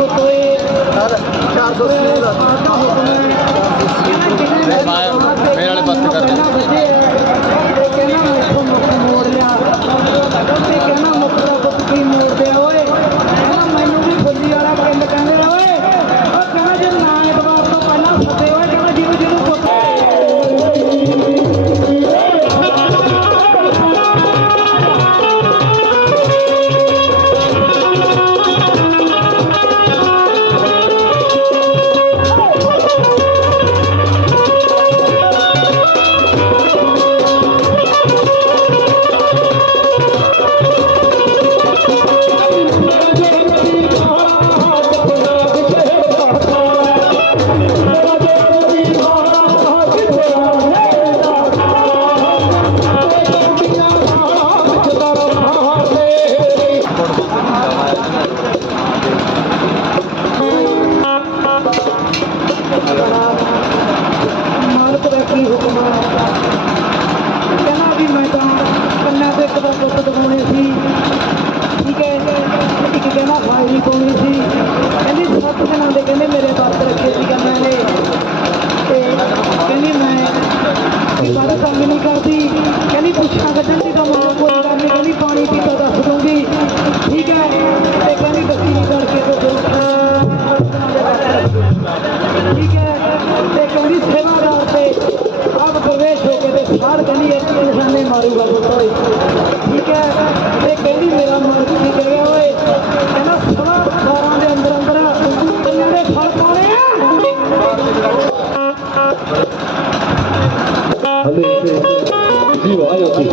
चार सौ मेरा बस कर ਮਾਲਕ ਦਾ ਕੀ ਹੁਕਮ ਆ ਕਹਿੰਦਾ ਵੀ ਮੈਂ ਤਾਂ ਕੰਨਾਂ ਤੇ ਇੱਕ ਦੋ ਪੁੱਤ ਦਿਖਾਉਣੇ ਸੀ ਠੀਕ ਹੈ ਇੱਕ ਕਹਿੰਦਾ ਫਾਇਰੀ ਪਾਉਣੀ ਸੀ ਕਹਿੰਦੀ ਸੱਤ ਦਿਨਾਂ ਦੇ ਕਹਿੰਦੇ ਮੇਰੇ ਵਰਤ ਰੱਖੇ ਸੀ ਕੰਨਾਂ ਨੇ ਤੇ ਕਹਿੰਦੀ ਮੈਂ ਵੀ ਬਾਹਰ ਕੰਮ ਨਹੀਂ ਕਰਦੀ ਕਹਿੰਦੀ ਪੁੱਛਾਂ ਕੱਢਣ ਦੀ ਤਾਂ ਮਾਂ ਕੋਈ ਗੱਲ ਨਹੀਂ ਕਹਿੰਦੀ ਪਾਣੀ ਪੀਤਾ ਦੱਸ ਦੂੰਗੀ ਠੀਕ ਹੈ ਤੇ ਕਹਿੰਦੀ ਬੱਤੀ ਕਰਕੇ 啊。对对对鸡娃要紧